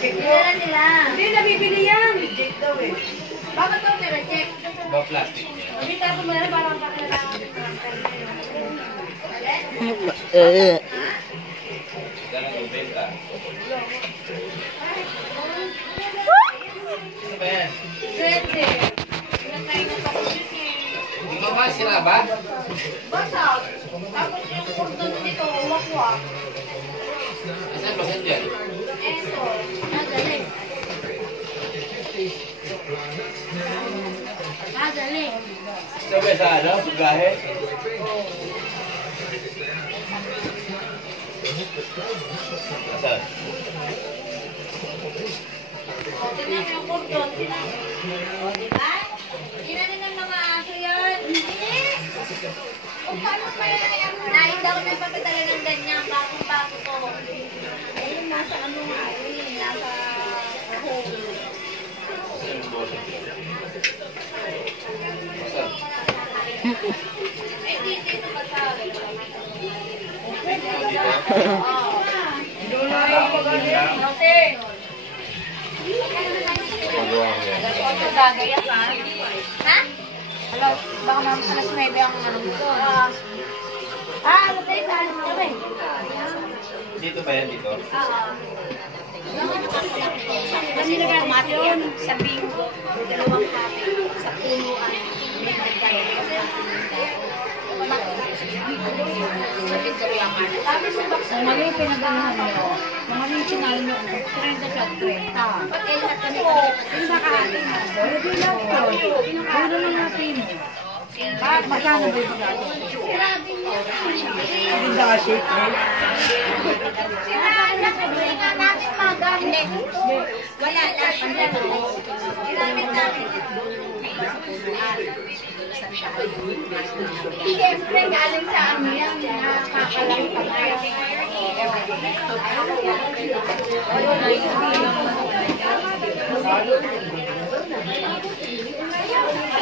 Kailan nila? Hindi, nabibili yan. Reject daw eh. Bakit ito nire-check? Ba plastic niya? Hindi tapo mo na parang kakailangan ng Ganang ubenta. Ano ba yan? Pwede. Pinakain na ako yun eh. Hindi ko ba sinaba? Basag. Tapos yung kordon dito, wakwak. Asan ba saan dyan? Eto. Nagaling. Nagaling. Sabi sa ano? Gahe? Asan? O, tingnan mo yung kordon. O, diba? Ginanin ng mga aso yan. Hindi. O, paano pa yan? Nahin daw na papatala ng ganyan. Bago-bago to. Ayun, nasa ano nga. Ayun, nasa home. Asan yung bosa? Asan? Eh, dito ba sa... Ate. Magawa ko yan. Gagaya ka? Ha? Hello, baka naman alas 9 ang ano dito. Alas 6, alas kami. Dito ba yan? Dito? Kasi automatic yan. Sa bingo, dalawang kate. Sa punuan, may nagbayad. Kasi Mali yung pinaganahan nyo. Mali yung sinali nyo. 30 siya, 30. Yung sa kahatin mo. Pwede lang po. Pwede lang natin. Magkano ba yung pagkato? Hindi naka-shake eh. wala lang. Ginamit namin. Siyempre, galing sa ano yan. Nakakalang pagkain.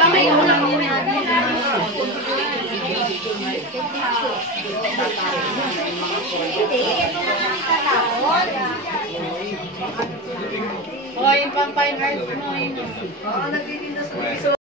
Kamay mo lang yun. O, yung pang fine arts mo. Oo, nagtitinda sa